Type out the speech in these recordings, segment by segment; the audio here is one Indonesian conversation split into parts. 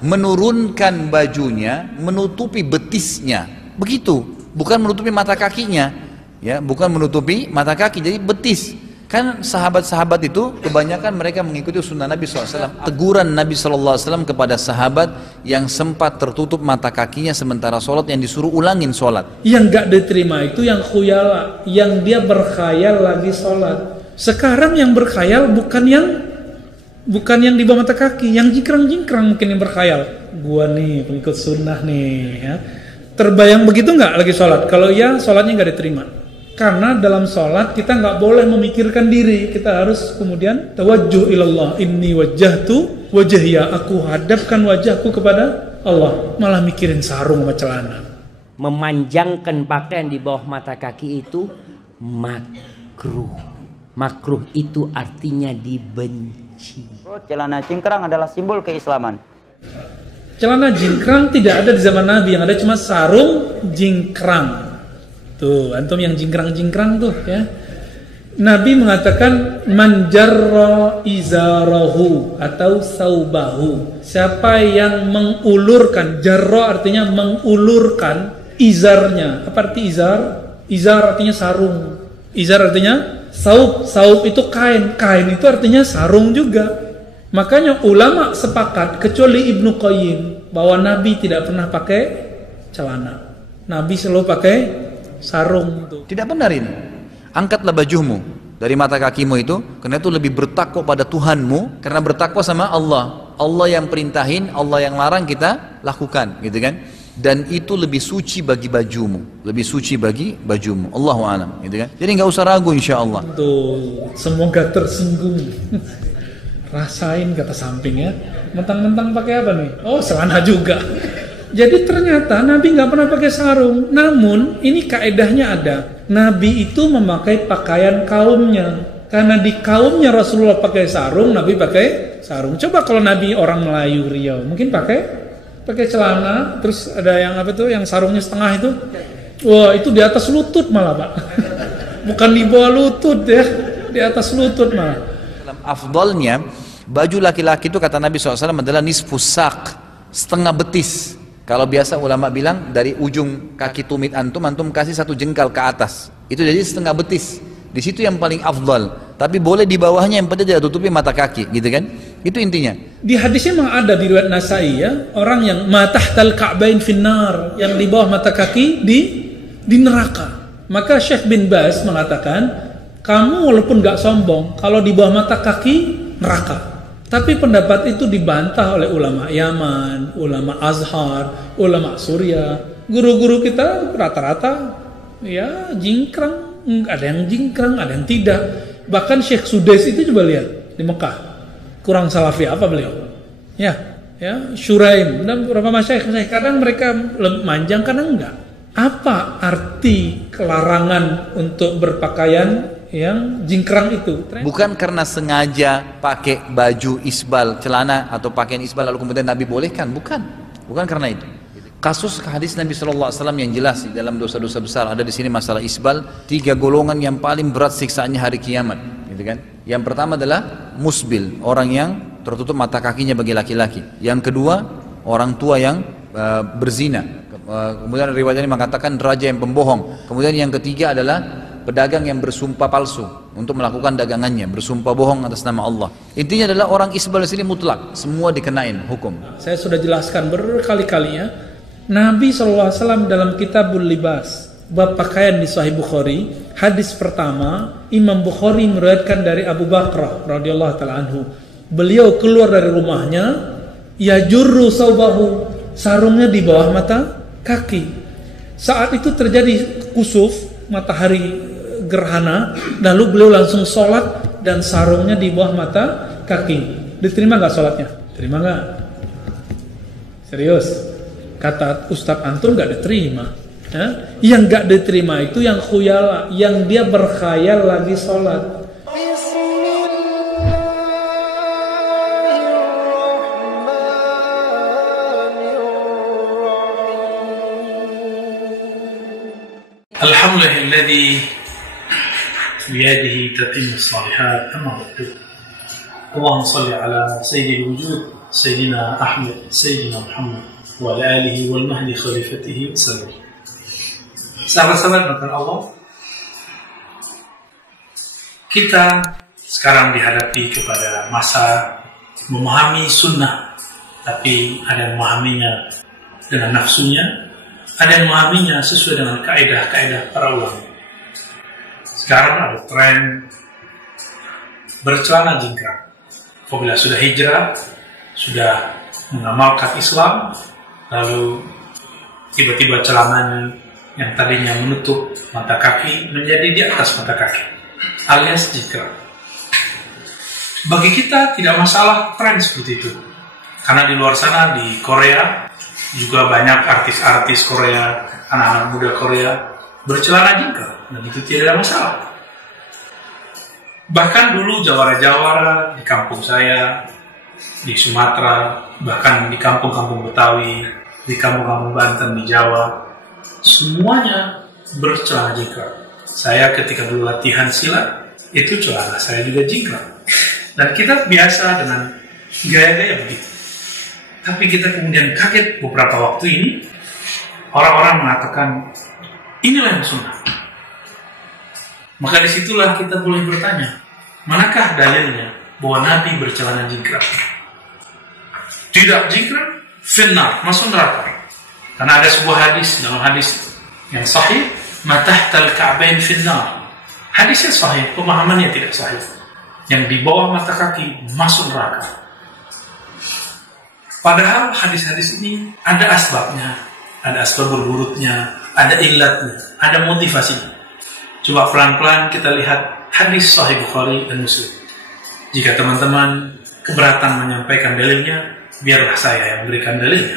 menurunkan bajunya, menutupi betisnya. Begitu, bukan menutupi mata kakinya. Ya, bukan menutupi mata kaki, jadi betis. Kan sahabat-sahabat itu kebanyakan mereka mengikuti sunnah Nabi SAW. Teguran Nabi SAW kepada sahabat yang sempat tertutup mata kakinya sementara sholat, yang disuruh ulangin sholat. Yang gak diterima itu yang khuyala, yang dia berkhayal lagi sholat. Sekarang yang berkhayal bukan yang di bawah mata kaki, yang jingkrang-jingkrang mungkin yang berkhayal. Gua nih pengikut sunnah nih ya. Terbayang begitu nggak lagi sholat? Kalau iya, sholatnya nggak diterima. Karena dalam sholat kita nggak boleh memikirkan diri, kita harus kemudian tawajjuh ilallah, inni wajjahtu wajhiya, aku hadapkan wajahku kepada Allah, malah mikirin sarung sama celana. Memanjangkan pakaian di bawah mata kaki itu makruh. Makruh itu artinya dibenci. Celana cingkrang adalah simbol keislaman. Celana jingkrang tidak ada di zaman Nabi, yang ada cuma sarung jingkrang. Tuh, antum yang jingkrang-jingkrang tuh ya. Nabi mengatakan man jarra izarahu atau saubahu. Siapa yang mengulurkan, jarra artinya mengulurkan izarnya. Apa arti izar? Izar artinya sarung. Izar artinya saub. Saub itu kain. Kain itu artinya sarung juga. Makanya ulama sepakat kecuali Ibnu Qayyim bahwa Nabi tidak pernah pakai celana. Nabi selalu pakai sarung. Tidak benar ini. Angkatlah bajumu dari mata kakimu itu, karena itu lebih bertakwa pada Tuhanmu, karena bertakwa sama Allah. Allah yang perintahin, Allah yang larang kita lakukan, gitu kan? Dan itu lebih suci bagi bajumu, lebih suci bagi bajumu. Allahu a'lam, gitu kan? Jadi nggak usah ragu, insya Allah. Tuh, semoga tersinggung. Rasain kata samping ya. Mentang-mentang pakai apa nih? Oh, celana juga. Jadi ternyata Nabi nggak pernah pakai sarung. Namun ini kaedahnya ada. Nabi itu memakai pakaian kaumnya. Karena di kaumnya Rasulullah pakai sarung, Nabi pakai sarung. Coba kalau Nabi orang Melayu Riau, mungkin pakai celana, terus ada yang apa tuh, yang sarungnya setengah itu. Wah, itu di atas lutut malah, Pak. Bukan di bawah lutut ya, di atas lutut malah. Dalam afdalnya baju laki-laki itu kata Nabi SAW adalah nisfus sak, setengah betis. Kalau biasa ulama bilang dari ujung kaki tumit antum kasih 1 jengkal ke atas, itu jadi setengah betis. Di situ yang paling afdal. Tapi boleh di bawahnya, yang penting tidak tutupi mata kaki, gitu kan? Itu intinya. Di hadisnya memang ada di riwayat Nasai ya, orang yang matahtal ka'bain finnar, yang di bawah mata kaki di neraka. Maka Syekh bin Baz mengatakan, kamu walaupun gak sombong, kalau di bawah mata kaki neraka. Tapi pendapat itu dibantah oleh ulama Yaman, ulama Azhar, ulama Suriah. Guru-guru kita rata-rata ya jingkrang, ada yang jingkrang, ada yang tidak. Bahkan Syekh Sudais itu coba lihat di Mekah. Kurang salafi apa beliau? Ya, Syuraim dan beberapa masyayikh, kadang mereka manjang, kadang enggak. Apa arti kelarangan untuk berpakaian yang jingkrang itu? Bukan karena sengaja pakai baju isbal, celana atau pakaian isbal lalu kemudian Nabi bolehkan, bukan karena itu. Kasus hadis Nabi SAW yang jelas di dalam dosa-dosa besar ada di sini masalah isbal. 3 golongan yang paling berat siksaannya hari kiamat, gitu kan? Yang pertama adalah musbil, orang yang tertutup mata kakinya bagi laki-laki. Yang kedua, orang tua yang berzina. Kemudian riwayat ini mengatakan raja yang pembohong. Kemudian yang ketiga adalah pedagang yang bersumpah palsu untuk melakukan dagangannya, bersumpah bohong atas nama Allah. Intinya adalah orang isbal di sini mutlak, semua dikenain hukum. Saya sudah jelaskan berkali-kali ya. Nabi SAW dalam Kitabul Libas, bab pakaian di Sahih Bukhari, hadis pertama Imam Bukhari meriwayatkan dari Abu Bakrah radhiyallahu taala anhu. Beliau keluar dari rumahnya, yajurru saubahu, sarungnya di bawah mata kaki. Saat itu terjadi kusuf, matahari gerhana, lalu beliau langsung sholat dan sarungnya di bawah mata kaki. Diterima nggak sholatnya? Terima nggak? Serius? Kata Ustadz antum nggak diterima. Yang nggak diterima itu yang khuyala, yang dia berkhayal lagi sholat. Alhamdulillahilladzi biyadihi tatimmu shalihat, amma ba'du. Allahumma shalli ala sayyidil wujud Sayyidina Ahmad, Sayyidina Muhammad, wa ala alihi wal mahdi khalifatihi wasallam. Sahabat-sahabat maka Allah, kita sekarang dihadapi kepada masa memahami sunnah, tapi ada yang memahaminya dengan nafsunya, ada yang memahaminya sesuai dengan kaidah-kaidah para ulama. Sekarang ada tren bercelana jingkrang. Apabila sudah hijrah, sudah mengamalkan Islam, lalu tiba-tiba celananya yang tadinya menutup mata kaki menjadi di atas mata kaki, alias jingkrang. Bagi kita tidak masalah tren seperti itu, karena di luar sana di Korea juga banyak artis-artis Korea, anak-anak muda Korea bercelana jingkrang, dan itu tidak ada masalah. Bahkan dulu jawara-jawara di kampung saya, di Sumatera, bahkan di kampung-kampung Betawi, di kampung-kampung Banten, di Jawa, semuanya bercelana jingkrang. Saya ketika dulu latihan silat, itu celana saya juga jingkrang. Dan kita biasa dengan gaya-gaya begitu. Tapi kita kemudian kaget beberapa waktu ini, orang-orang mengatakan, inilah yang sunnah. Maka disitulah kita boleh bertanya, manakah dalilnya bahwa Nabi bercelana jingkrang? Tidak jingkrang, finnar, masuk neraka. Karena ada sebuah hadis, dalam hadis yang sahih, matahtal ka'bain finnar. Hadisnya sahih, pemahamannya tidak sahih. Yang di bawah mata kaki masuk neraka. Padahal hadis-hadis ini ada asbabnya, ada asbab berurutnya, ada illatnya, ada motivasinya. Coba pelan-pelan kita lihat hadis Sahih Bukhari dan Muslim. Jika teman-teman keberatan menyampaikan dalilnya, biarlah saya yang berikan dalilnya.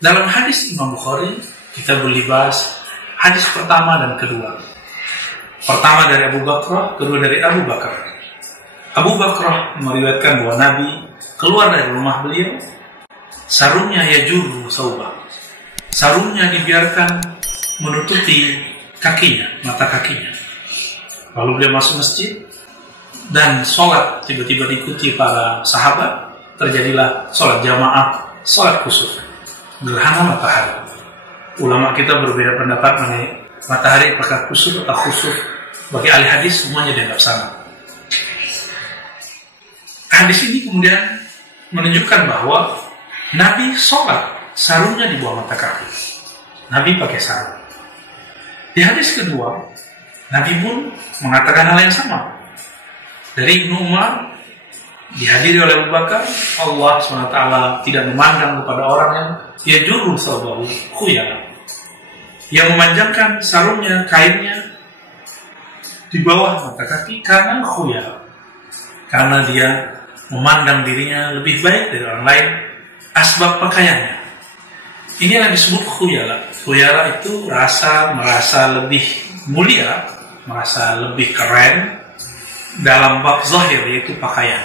Dalam hadis Imam Bukhari, kita boleh bahas hadis pertama dan kedua. Pertama dari Abu Bakrah, kedua dari Abu Bakar. Abu Bakrah meriwayatkan bahwa Nabi keluar dari rumah beliau, sarungnya yajurru saubah. Sarungnya dibiarkan menutupi kakinya, mata kakinya. Lalu beliau masuk masjid dan sholat tiba-tiba diikuti para sahabat. Terjadilah sholat jamaah, sholat kusuf, gerhana matahari. Ulama kita berbeda pendapat mengenai matahari apakah kusuf atau khusuf. Bagi ahli hadis semuanya dianggap sama. Hadis ini kemudian menunjukkan bahwa Nabi sholat, sarungnya di bawah mata kaki. Nabi pakai sarung. Di hadis kedua, Nabi pun mengatakan hal yang sama. Dari Ibnu Umar, dihadiri oleh Abu Bakar, Allah SWT tidak memandang kepada orang yang yajurru sabahu khuyala, yang memanjangkan sarungnya, kainnya di bawah mata kaki karena khuyala, karena dia memandang dirinya lebih baik dari orang lain, asbab pakaiannya. Ini yang disebut khuyala. Khuyala itu merasa lebih mulia, merasa lebih keren dalam bab zahir, yaitu pakaian.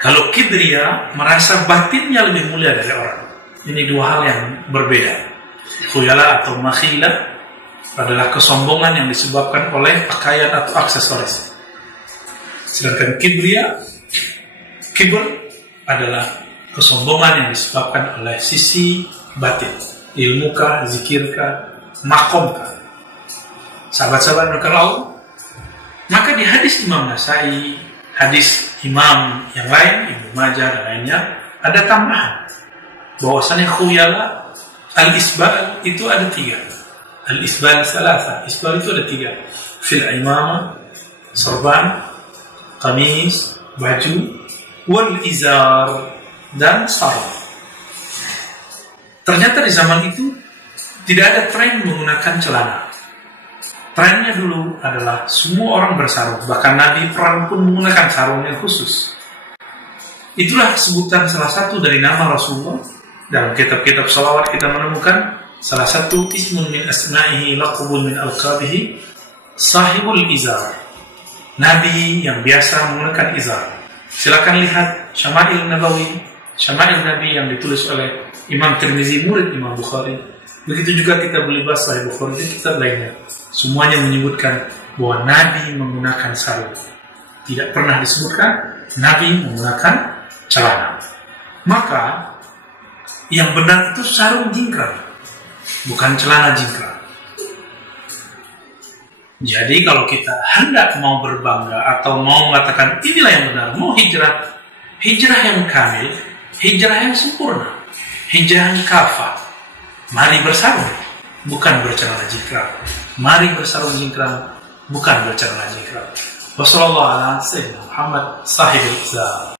Kalau kibria, merasa batinnya lebih mulia dari orang. Ini dua hal yang berbeda. Khuyala atau makhila adalah kesombongan yang disebabkan oleh pakaian atau aksesoris. Sedangkan kibr adalah kesombongan yang disebabkan oleh sisi batin, ilmukah, zikirkah, makomkah. Sahabat-sahabat berkala, maka di hadis Imam Nasai, hadis Imam yang lain, Ibnu Majah dan lainnya, ada tambahan bahwasanya khuyala al-isbal itu ada 3. Al-isbal salasa, isbal itu ada 3. Fil imamah, sorban, kamis, baju, wal izar, dan sarung. Ternyata di zaman itu tidak ada tren menggunakan celana. Trennya dulu adalah semua orang bersarung. Bahkan Nabi perang pun menggunakan sarung yang khusus. Itulah sebutan salah satu dari nama Rasulullah. Dalam kitab-kitab salawat kita menemukan salah satu ismun min asma'ihi laqabun min alqabihi sahibul izar. Nabi yang biasa menggunakan izar. Silakan lihat Syama'il Nabawi, Syama'il Nabi yang ditulis oleh Imam Tirmizi, murid Imam Bukhari. Begitu juga kita boleh bahas Sahih Bukhari dan kitab lainnya. Semuanya menyebutkan bahwa Nabi menggunakan sarung. Tidak pernah disebutkan Nabi menggunakan celana. Maka yang benar itu sarung jingkrang, bukan celana jingkrang. Jadi kalau kita hendak mau berbangga atau mau mengatakan inilah yang benar, mau hijrah, hijrah yang kamil, hijrah yang sempurna, hijrah yang kafah, mari bersarung, bukan bercelana jingkrang. Mari bersarung jingkrang, bukan bercelana jingkrang. Wassalamualaikum warahmatullahi wabarakatuh.